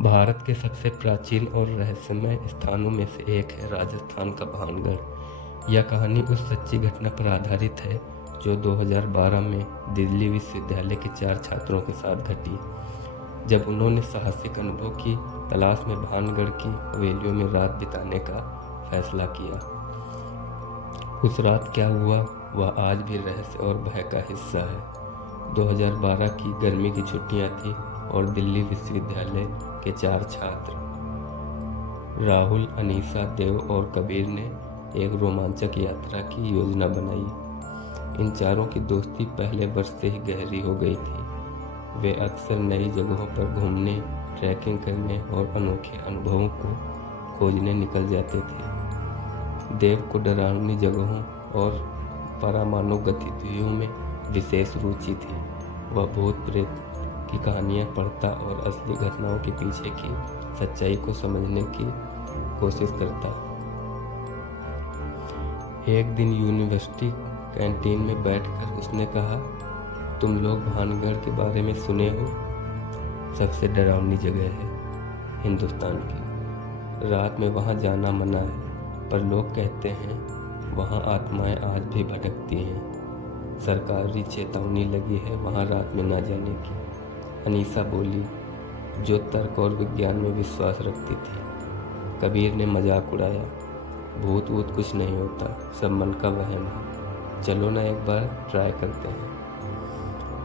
भारत के सबसे प्राचीन और रहस्यमय स्थानों में से एक है राजस्थान का भानगढ़। यह कहानी उस सच्ची घटना पर आधारित है जो 2012 में दिल्ली विश्वविद्यालय के 4 छात्रों के साथ घटी, जब उन्होंने साहसिक अनुभव की तलाश में भानगढ़ की हवेलियों में रात बिताने का फैसला किया। उस रात क्या हुआ, वह आज भी रहस्य और भय का हिस्सा है। 2012 की गर्मी की छुट्टियां थी और दिल्ली विश्वविद्यालय के 4 छात्र राहुल, अनीसा, देव और कबीर ने एक रोमांचक यात्रा की योजना बनाई। इन चारों की दोस्ती पहले वर्ष से ही गहरी हो गई थी। वे अक्सर नई जगहों पर घूमने, ट्रैकिंग करने और अनोखे अनुभवों को खोजने निकल जाते थे। देव को डरावनी जगहों और परमाणु गतिविधियों में विशेष रुचि थी। वह भूत प्रेत की कहानियाँ पढ़ता और असली घटनाओं के पीछे की सच्चाई को समझने की कोशिश करता। एक दिन यूनिवर्सिटी कैंटीन में बैठकर उसने कहा, तुम लोग भानगढ़ के बारे में सुने हो? सबसे डरावनी जगह है हिंदुस्तान की। रात में वहाँ जाना मना है, पर लोग कहते हैं वहाँ आत्माएं आज भी भटकती हैं। सरकारी चेतावनी लगी है वहाँ रात में ना जाने की। अनीसा बोली, जो तर्क और विज्ञान में विश्वास रखती थी। कबीर ने मजाक उड़ाया, भूत वूत कुछ नहीं होता, सब मन का वहम है, चलो ना एक बार ट्राई करते हैं।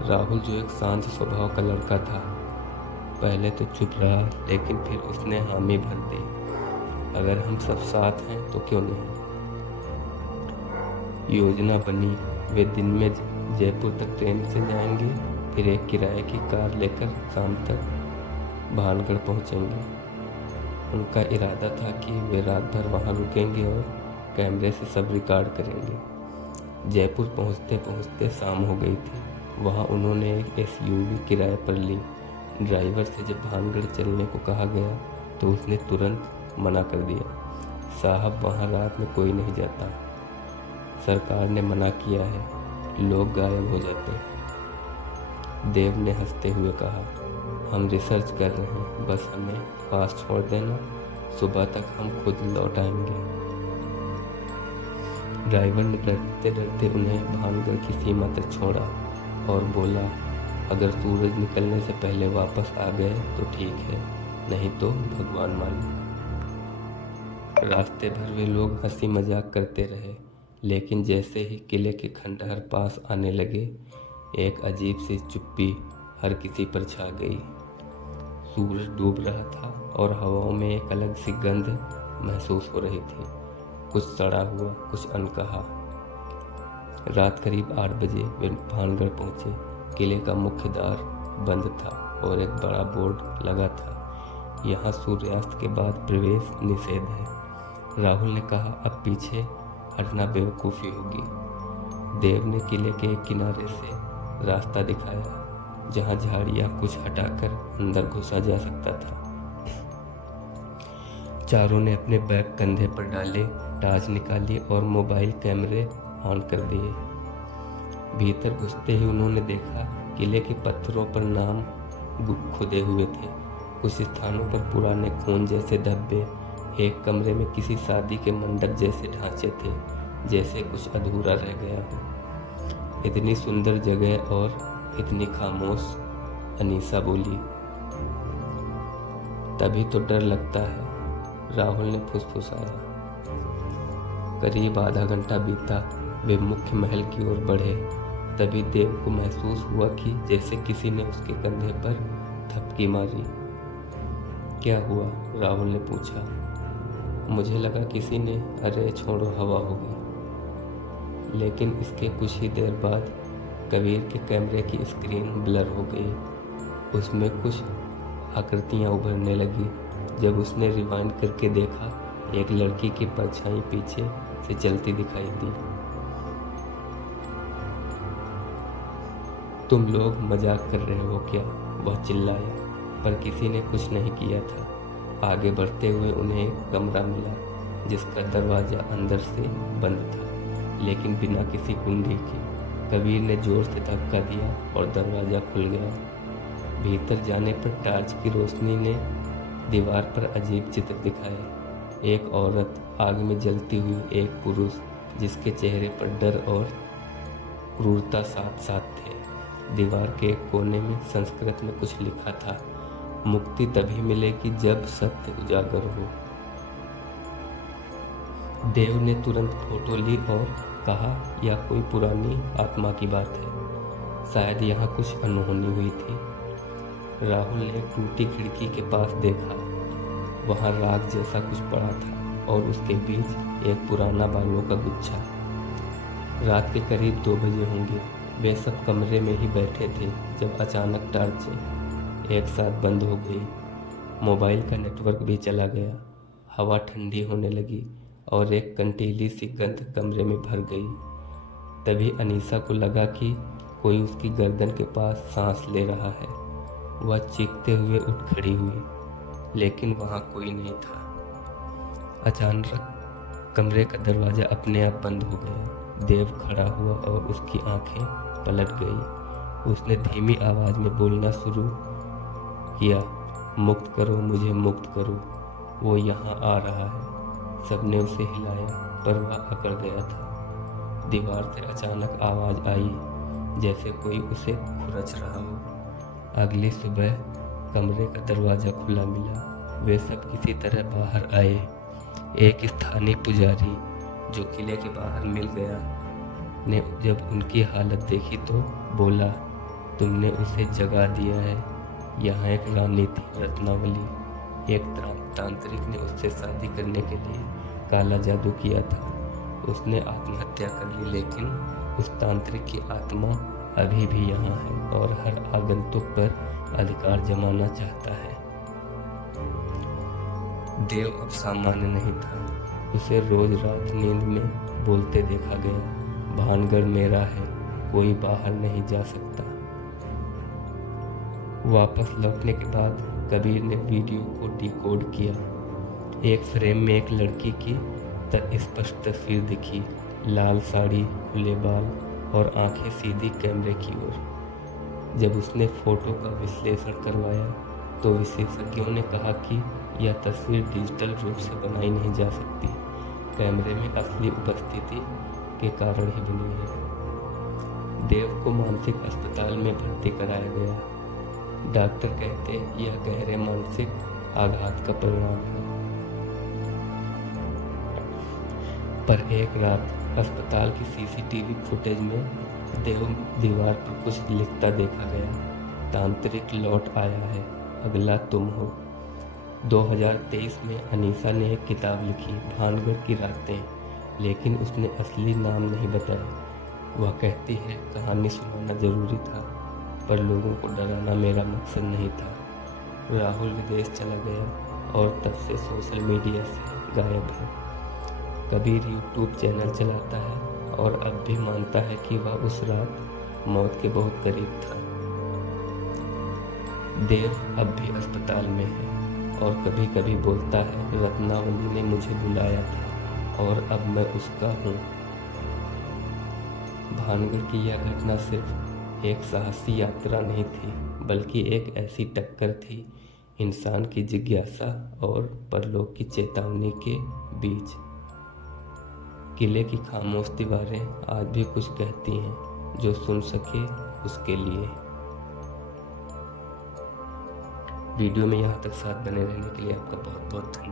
राहुल, जो एक शांत स्वभाव का लड़का था, पहले तो चुप रहा, लेकिन फिर उसने हामी भर दी। अगर हम सब साथ हैं तो क्यों नहीं। योजना बनी। वे दिन में जयपुर तक ट्रेन से जाएंगे, फिर एक किराए की कार लेकर शाम तक भानगढ़ पहुंचेंगे। उनका इरादा था कि वे रात भर वहां रुकेंगे और कैमरे से सब रिकॉर्ड करेंगे। जयपुर पहुंचते पहुंचते शाम हो गई थी। वहां उन्होंने एक एसयूवी किराए पर ली। ड्राइवर से जब भानगढ़ चलने को कहा गया तो उसने तुरंत मना कर दिया। साहब, वहां रात में कोई नहीं जाता, सरकार ने मना किया है, लोग गायब हो जाते हैं। देव ने हंसते हुए कहा, हम रिसर्च कर रहे हैं, बस हमें पास छोड़ देना, सुबह तक हम खुद लौट आएंगे। ड्राइवर ने डरते डरते उन्हें भानगढ़ की सीमा तक छोड़ा और बोला, अगर सूरज निकलने से पहले वापस आ गए तो ठीक है, नहीं तो भगवान मालिक। रास्ते भर वे लोग हंसी मजाक करते रहे, लेकिन जैसे ही किले के खंडहर पास आने लगे, एक अजीब सी चुप्पी हर किसी पर छा गई। सूरज डूब रहा था और हवाओं में एक अलग सी गंध महसूस हो रही थी, कुछ सड़ा हुआ, कुछ अनकहा। रात करीब 8 बजे वे भानगढ़ पहुंचे। किले का मुख्य द्वार बंद था और एक बड़ा बोर्ड लगा था, यहाँ सूर्यास्त के बाद प्रवेश निषेध है। राहुल ने कहा, अब पीछे हटना बेवकूफ़ी होगी। देव ने किले के एक किनारे से रास्ता दिखाया, जहाँ झाड़ियाँ कुछ हटाकर अंदर घुसा जा सकता था। चारों ने अपने बैग कंधे पर डाले, टॉर्च निकाली और मोबाइल कैमरे ऑन कर दिए। भीतर घुसते ही उन्होंने देखा, किले के पत्थरों पर नाम खुदे हुए थे। कुछ स्थानों पर पुराने खून जैसे धब्बे, एक कमरे में किसी शादी के मंडप जैसे ढांचे थे, जैसे कुछ अधूरा रह गया हो। इतनी सुंदर जगह और इतनी खामोश, अनीसा बोली। तभी तो डर लगता है, राहुल ने फुसफुसाया। करीब आधा घंटा बीता। वे मुख्य महल की ओर बढ़े। तभी देव को महसूस हुआ कि जैसे किसी ने उसके कंधे पर थपकी मारी। क्या हुआ? राहुल ने पूछा। मुझे लगा किसी ने, अरे छोड़ो, हवा हो गई। लेकिन इसके कुछ ही देर बाद कबीर के कैमरे की स्क्रीन ब्लर हो गई। उसमें कुछ आकृतियां उभरने लगी। जब उसने रिवाइंड करके देखा, एक लड़की की परछाई पीछे से चलती दिखाई दी। तुम लोग मजाक कर रहे हो क्या? वह चिल्लाया, पर किसी ने कुछ नहीं किया था। आगे बढ़ते हुए उन्हें एक कमरा मिला, जिसका दरवाज़ा अंदर से बंद था, लेकिन बिना किसी कुंडी के। कबीर ने जोर से धक्का दिया और दरवाज़ा खुल गया। भीतर जाने पर टॉर्च की रोशनी ने दीवार पर अजीब चित्र दिखाए, एक औरत, आग में जलती हुई, एक पुरुष जिसके चेहरे पर डर और क्रूरता साथ साथ थे। दीवार के एक कोने में संस्कृत में कुछ लिखा था, मुक्ति तभी मिलेगी जब सत्य उजागर हो। देव ने तुरंत फोटो ली और कहा, यह कोई पुरानी आत्मा की बात है, शायद यहाँ कुछ अनहोनी हुई थी। राहुल ने टूटी खिड़की के पास देखा, वहाँ राख जैसा कुछ पड़ा था और उसके बीच एक पुराना बालों का गुच्छा। रात के करीब 2 बजे होंगे। वे सब कमरे में ही बैठे थे जब अचानक टॉर्चें एक साथ बंद हो गई। मोबाइल का नेटवर्क भी चला गया। हवा ठंडी होने लगी और एक कंटीली सी गंध कमरे में भर गई। तभी अनीसा को लगा कि कोई उसकी गर्दन के पास सांस ले रहा है। वह चीखते हुए उठ खड़ी हुई, लेकिन वहाँ कोई नहीं था। अचानक कमरे का दरवाज़ा अपने आप बंद हो गया। देव खड़ा हुआ और उसकी आंखें पलट गई। उसने धीमी आवाज़ में बोलना शुरू किया, मुक्त करो मुझे, मुक्त करो, वो यहाँ आ रहा है। सबने उसे हिलाया पर वह अकड़ गया था। दीवार से अचानक आवाज़ आई, जैसे कोई उसे खुरच रहा हो। अगली सुबह कमरे का दरवाज़ा खुला मिला। वे सब किसी तरह बाहर आए। एक स्थानीय पुजारी जो किले के बाहर मिल गया ने जब उनकी हालत देखी तो बोला, तुमने उसे जगा दिया है। यहाँ एक रानी थी, रत्नावली। एक तांत्रिक ने उससे शादी करने के लिए काला जादू किया था। उसने आत्महत्या कर ली, लेकिन उस तांत्रिक की आत्मा अभी भी यहाँ है और हर आगंतुक पर अधिकार जमाना चाहता है। देव अब सामान्य नहीं था। उसे रोज रात नींद में बोलते देखा गया, भानगढ़ मेरा है, कोई बाहर नहीं जा सकता। वापस लौटने के बाद कबीर ने वीडियो को डिकोड किया। एक फ्रेम में एक लड़की की स्पष्ट तस्वीर दिखी, लाल साड़ी, खुले बाल और आंखें सीधी कैमरे की ओर। जब उसने फोटो का विश्लेषण करवाया तो विशेषज्ञों ने कहा कि यह तस्वीर डिजिटल रूप से बनाई नहीं जा सकती, कैमरे में असली उपस्थिति के कारण ही बनी है। देव को मानसिक अस्पताल में भर्ती कराया गया। डॉक्टर कहते यह गहरे मानसिक आघात का परिणाम है। पर एक रात अस्पताल की सीसीटीवी फुटेज में देव दीवार पर कुछ लिखता देखा गया, तांत्रिक लौट आया है, अगला तुम हो। 2023 में अनीसा ने एक किताब लिखी, भानगढ़ की रातें, लेकिन उसने असली नाम नहीं बताया। वह कहती है, कहानी सुनाना जरूरी था, पर लोगों को डराना मेरा मकसद नहीं था। राहुल विदेश चला गया और तब से सोशल मीडिया से गायब है। कबीर यूट्यूब चैनल चलाता है और अब भी मानता है कि वह उस रात मौत के बहुत करीब था। देव अब भी अस्पताल में है और कभी कभी बोलता है, रत्नावली ने मुझे बुलाया था और अब मैं उसका हूँ। भानगढ़ की यह घटना सिर्फ एक साहसी यात्रा नहीं थी, बल्कि एक ऐसी टक्कर थी इंसान की जिज्ञासा और परलोक की चेतावनी के बीच। किले की खामोश दीवारें आज भी कुछ कहती हैं, जो सुन सके उसके लिए। वीडियो में यहाँ तक साथ बने रहने के लिए आपका बहुत बहुत धन्यवाद।